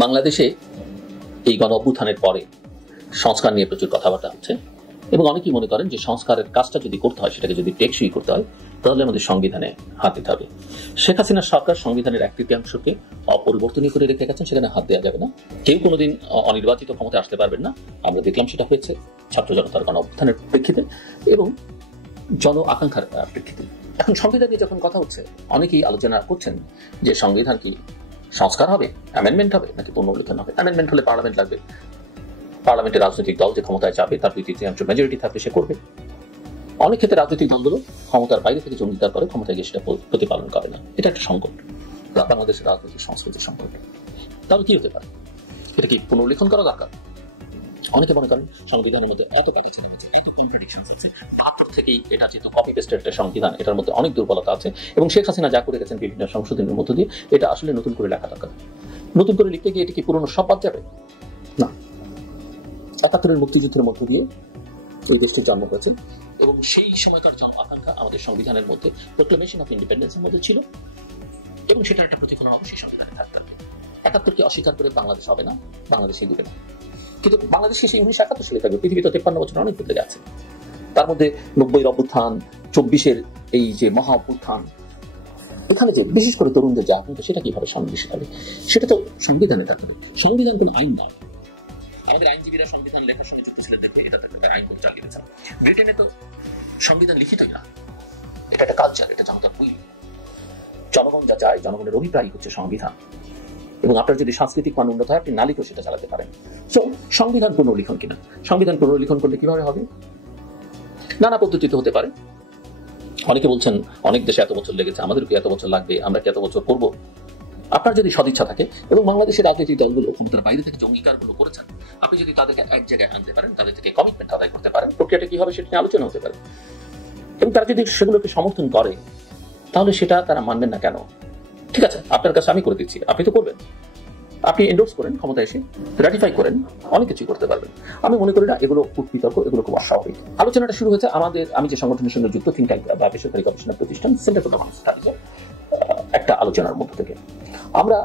বাংলাদেশে এই গণ অভ্যুত্থানের পরে সংস্কার নিয়ে প্রচুর কথাবার্তা হচ্ছে এবং অনেকেই মনে করেন যে সংস্কারের কাজটা যদি করতে হয়, সেটাকে যদি টেকসই করতে হয়, তাহলে আমাদের সংবিধানে হাত দিতে হবে। শেখ হাসিনার সরকার সংবিধানের 1/3 অপরিবর্তনীয় করে রেখে গেছেন, সেখানে হাত দেওয়া যাবে না। কেউ কোনোদিন অনির্বাচিত ক্ষমতায় আসতে পারবেন না। আমরা দেখলাম সেটা হয়েছে ছাত্র জনতার গণ অভ্যুত্থানের প্রেক্ষিতে এবং জন আকাঙ্ক্ষার প্রেক্ষিতে। এখন সংবিধান নিয়ে যখন কথা হচ্ছে, অনেকেই আলোচনা করছেন যে সংবিধান কি সংস্কার হবে, অ্যামেন্ডমেন্ট হবে নাকি পুনর্লিখন হবে। অ্যামেন্ডমেন্ট হলে পার্লামেন্ট লাগবে, পার্লামেন্টের রাজনৈতিক দল যে ক্ষমতায় যাবে তার 2/3 মেজরিটি থাকলে সে করবে। অনেক ক্ষেত্রে রাজনৈতিক দলগুলো ক্ষমতার বাইরে থেকে যে অঙ্গীকার করে, ক্ষমতায় গিয়ে সেটা প্রতিপালন করে না। এটা একটা সংকট, বাংলাদেশের রাজনৈতিক সংস্কৃতির সংকট। তাহলে কি হতে পারে? এটা কি পুনর্লিখন করা দরকার? অনেকে মনে করেন সংবিধানের মধ্যে এত প্যাকেজ আছে, এত কন্ট্রাডিকশনস আছে, 72 থেকেই এটা যেহেতু কপি পেস্টের একটা সংবিধান, এটার মধ্যে অনেক দুর্বলতা আছে এবং শেখ হাসিনা যা করে গেছেন বিভিন্ন সংশোধনের মধ্য দিয়ে, এটা আসলে নতুন করে লেখা দরকার। নতুন করে লিখতে গিয়ে এটা কি পুরনো সব বাদ যাবে? না। ৭১-এর মুক্তিযুদ্ধের মধ্য দিয়ে এই দেশটির জন্ম হয়েছে এবং সেই সময়কার জন আকাঙ্ক্ষা আমাদের সংবিধানের মধ্যে প্রোক্লেমেশন অফ ইন্ডিপেন্ডেন্সের মধ্যে ছিল এবং সেটার একটা প্রতিফলন অবশ্যই সংবিধানে থাকতে হবে। ৭১-কে অস্বীকার করে বাংলাদেশ হবে না, বাংলাদেশ এগোবে না। কিন্তু বাংলাদেশে সেই 1971 সালে থাকবে। পৃথিবীতে 53 বছর অনেক বদলে গেছে। তার মধ্যে 90-এর অভ্যুত্থান, 24-এর এই যে মহা অভ্যুত্থান, এখানে যে বিশেষ করে তরুণদের যা কিন্তু সেটা কিভাবে সন্নিবেশিত হবে, সেটা তো সংবিধানে থাকতে হবে। সংবিধান কোন আইন নয়। আমাদের আইনজীবীরা সংবিধান লেখার সঙ্গে যুক্ত ছিলেন দেখে এটা আইন করে চালিয়ে গেছে। ব্রিটেনে তো সংবিধান লিখিতই না, এটা একটা কালচার, এটা জনতার বই। জনগণ যা চায়, জনগণের অভিপ্রায় হচ্ছে সংবিধান। এবং আপনার যদি সাংস্কৃতিক মান উন্নত হয়, আপনি না লিখেও সেটা চালাতে পারেন। সো সংবিধান পুনর্লিখন কিনা, সংবিধান পুনর্লিখন করলে কিভাবে হবে? নানা পদ্ধতিতে হতে পারে। অনেকে বলছেন অনেক দেশে এত বছর লেগেছে, আমাদের কি এত বছর লাগবে, আমরা কি এত বছর করবো? আপনার যদি সদিচ্ছা থাকে এবং বাংলাদেশের রাজনৈতিক দলগুলো ক্ষমতার বাইরে থেকে যে অঙ্গীকারগুলো করেছেন, আপনি যদি তাদেরকে এক জায়গায় আনতে পারেন, তাদের থেকে কমিটমেন্ট আদায় করতে পারেন, প্রক্রিয়াটা কি হবে সেটা নিয়ে আলোচনা হতে পারে। এবং তারা যদি সেগুলোকে সমর্থন করে, তাহলে সেটা তারা মানবেন না কেন? ঠিক আছে, আপনার কাছে আমি করে দিচ্ছি, আপনি তো করবেন। আপনি এন্ডোর্স করেন, ক্ষমতায় এসে রাটিফাই করেন, অনেক কিছুই করতে পারবেন। আমি মনে করি না এগুলো খুব বিতর্ক, এগুলো খুব অস্বাভাবিক। আলোচনাটা শুরু হয়েছে আমি যে সংগঠনের সঙ্গে যুক্ত থিঙ্ক ট্যাঙ্ক বা বেসরকারি গবেষণা প্রতিষ্ঠান সেন্টার ফর গভর্নেন্স স্টাডিজের একটা আলোচনার মধ্য থেকে আমরা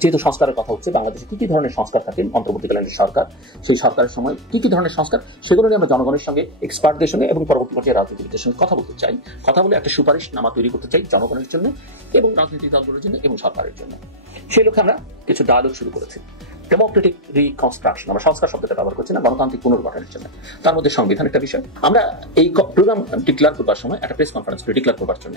যেহেতু সংস্কারের কথা হচ্ছে, বাংলাদেশে কি কি ধরনের সংস্কার থাকে, অন্তর্বর্তীকালীন সরকার, সেই সরকারের সময় কি কি ধরনের সংস্কার, সেগুলো নিয়ে আমরা জনগণের সঙ্গে, এক্সপার্টদের সঙ্গে এবং পরবর্তী পর্যায়ে রাজনীতিবিদদের সঙ্গে কথা বলতে চাই। কথা বলে একটা সুপারিশ নামা তৈরি করতে চাই জনগণের জন্য এবং রাজনৈতিক দলগুলোর জন্য এবং সরকারের জন্য। সেই লক্ষ্যে আমরা কিছু ডায়ালগ শুরু করেছি। ডেমোক্রেটিক রিকনস্ট্রাকশন, আমরা সংস্কার শব্দটা ব্যবহার করছি না, গণতান্ত্রিক পুনর্গঠনের জন্য। তার মধ্যে সংবিধান একটা বিষয়। আমরা এই প্রোগ্রাম ডিক্লেয়ার করবার সময় একটা প্রেস কনফারেন্স করে ডিক্লেয়ার করবার জন্য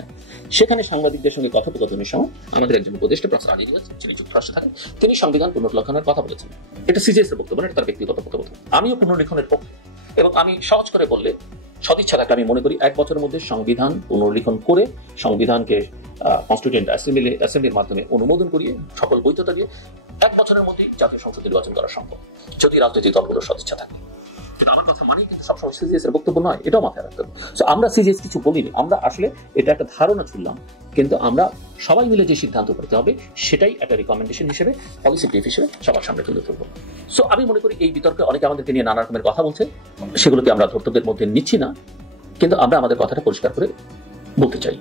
সেখানে সাংবাদিকদের সঙ্গে কথোপকথনের সময় আমাদের একজন উপদেষ্টা প্রফেসর আলী রিয়াজ, যিনি যুক্তরাষ্ট্রে থাকেন, তিনি সংবিধান পুনর্লেখনের কথা বলেছেন। এটা সিজিএস এর বক্তব্য, এটা তার ব্যক্তিগত বক্তব্য। আমিও পুনর্লেখনের পক্ষে এবং আমি সহজ করে বললে, সদিচ্ছা থাকলে আমি মনে করি 1 বছরের মধ্যে সংবিধান পুনর্লিখন করে সংবিধানকে কনস্টিটিউয়েন্ট অ্যাসেম্বলির মাধ্যমে অনুমোদন করিয়ে সকল বৈধতা দিয়ে 1 বছরের মধ্যেই জাতীয় সংসদ নির্বাচন করা সম্ভব, যদি রাজনৈতিক দলগুলোর সদিচ্ছা থাকে। কিন্তু আমার কথা মানেই কিন্তু সবসময় সিজিএস এর বক্তব্য নয়, এটাও মাথায় রাখতে হবে। আমরা সিজিএস কিছু বলিনি, আমরা আসলে এটা একটা ধারণা ছুড়লাম, কিন্তু আমরা সবাই মিলে যে সিদ্ধান্ত করতে হবে সেটাই একটা রিকমেন্ডেশন হিসেবে, পলিসি ব্রিফ হিসেবে সবার সামনে তুলে ধরবো। সো আমি মনে করি এই বিতর্কে অনেকে আমাদেরকে নিয়ে নানা রকমের কথা বলছে, সেগুলোকে আমরা ধর্তব্যের মধ্যে নিচ্ছি না, কিন্তু আমরা আমাদের কথাটা পরিষ্কার করে বলতে চাই।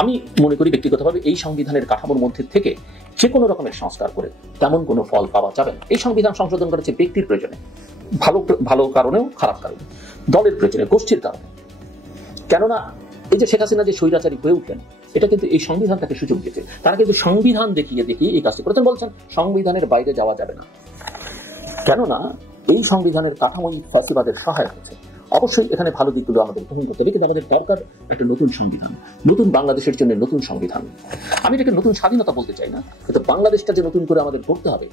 আমি মনে করি ব্যক্তিগতভাবে এই সংবিধানের কাঠামোর মধ্যে থেকে যে কোনো রকমের সংস্কার করে তেমন কোনো ফল পাওয়া যাবে না। এই সংবিধান সংশোধন করেছে ব্যক্তির প্রয়োজনে, ভালো কারণেও, খারাপ কারণে, দলের প্রয়োজনে, গোষ্ঠীর কারণে। কেননা এই যে শেখ হাসিনা যে স্বৈরাচারী হয়ে উঠলেন, এটা কিন্তু এই সংবিধান তাকে সুযোগ দিয়েছে। তারা কিন্তু সংবিধান দেখিয়ে এই কাজটি করেছেন। বলছেন সংবিধানের বাইরে যাওয়া যাবে না, কেননা এই সংবিধানের কাঠামোই ফ্যাসিবাদের সহায়ক হচ্ছে। অবশ্যই এখানে ভালো দিকগুলো আমাদের গ্রহণ করতে হবে, কিন্তু আমাদের দরকার একটা নতুন সংবিধান, নতুন বাংলাদেশের জন্য নতুন সংবিধান। আমি এটাকে নতুন স্বাধীনতা বলতে চাই না, কিন্তু বাংলাদেশটা যে নতুন করে আমাদের করতে হবে,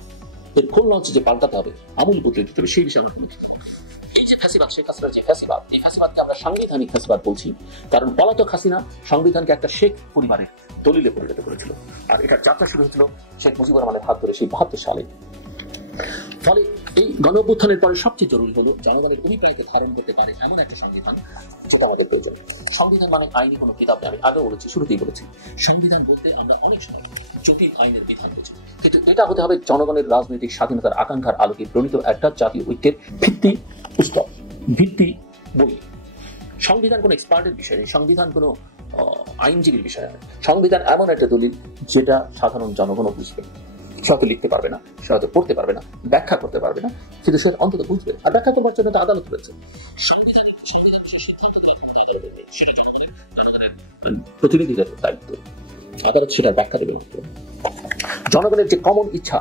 এর খোল লঞ্চ যে পাল্টাতে হবে, আমূল বদলে দিতে হবে, সেই বিষয়ে আমরা এই যে ফ্যাসিবাদ, শেখ হাসিনার যে ফ্যাসিবাদ, এই ফ্যাসিবাদকে আমরা সাংবিধানিক ফ্যাসিবাদ বলছি, কারণ পলাতক হাসিনা সংবিধানকে একটা শেখ পরিবারের দলিলে পরিণত করেছিল। আর এটার যাত্রা শুরু হয়েছিল শেখ মুজিবুর রহমানের হাত ধরে সেই 72 সালে। ফলে এই গণ অভ্যুত্থানের পরে সবচেয়ে জরুরি হলো জনগণের অভিপ্রায়কে ধারণ করতে পারে এমন একটা সংবিধান, যেটা আমাদের প্রয়োজন। সংবিধান মানে আইনি কোনো কিতাব, আমি আগেও বলেছি, শুরুতেই বলেছি, সংবিধান বলতে আমরা অনেক সময় জটিল আইনের বিধান বুঝি, কিন্তু এটা হতে হবে জনগণের রাজনৈতিক স্বাধীনতার আকাঙ্ক্ষার আলোকে প্রণীত একটা জাতীয় ঐক্যের ভিত্তি পুস্তক, ভিত্তি বই। সংবিধান কোনো এক্সপার্টের বিষয় নেই, সংবিধান কোনো আইনজীবীর বিষয় নয়। সংবিধান এমন একটা দলিল যেটা সাধারণ জনগণও বুঝবে। সে হয়তো লিখতে পারবে না, সে হয়তো পড়তে পারবে না, ব্যাখ্যা করতে পারবে না, কিন্তু সে অন্তত বুঝবে। আর ব্যাখ্যা করবার জন্য একটা আদালত রয়েছে। প্রতিনিধিদের দায়িত্ব, আদালত সেটার ব্যাখ্যা দেবে মাত্র। জনগণের যে কমন ইচ্ছা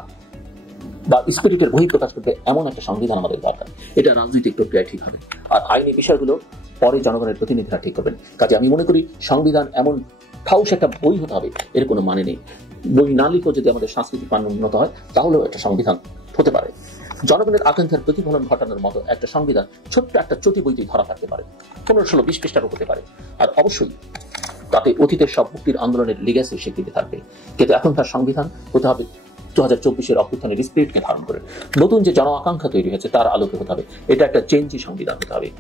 বা স্পিরিটের বহিঃপ্রকাশ করতে এমন একটা সংবিধান আমাদের দরকার। এটা রাজনৈতিক প্রক্রিয়ায় ঠিক হবে, আর আইনি বিষয়গুলো পরে জনগণের প্রতিনিধিরা ঠিক করবেন। কাজে আমি মনে করি সংবিধান এমন ঠাউস একটা বই হতে হবে, এর কোনো মানে নেই। বই না লিখেও যদি আমাদের সাংস্কৃতিক মান উন্নত হয়, তাহলেও একটা সংবিধান হতে পারে। জনগণের আকাঙ্ক্ষার প্রতিফলন ঘটানোর মতো একটা সংবিধান ছোট্ট একটা চটি বইতেই ধরা থাকতে পারে, 15-16-20 পৃষ্ঠারও হতে পারে। আর অবশ্যই তাতে অতীতের সব মুক্তির আন্দোলনের লিগ্যাসি স্বীকৃতি থাকবে। কিন্তু এখনকার সংবিধান হতে হবে 2024-এর অভ্যুত্থানের স্পিরিটকে ধারণ করে, নতুন যে জন আকাঙ্ক্ষা তৈরি হয়েছে তার আলোকে হতে হবে। এটা একটা চেঞ্জি সংবিধান হতে হবে।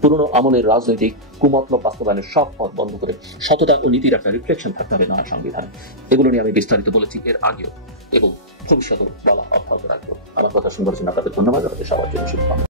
পুরনো আমলের রাজনৈতিক কুমতলব বাস্তবায়নের সব পথ বন্ধ করে সততা ও নীতির একটা রিফ্লেকশন থাকতে হবে নয়া সংবিধানে। এগুলো নিয়ে আমি বিস্তারিত বলেছি এর আগেও, এবং ভবিষ্যতেও বলা অব্যাহত রাখবো। আমার কথা শুনবার জন্য আপনাদের ধন্যবাদ। আপনাদের সবার জন্য শুভকামনা।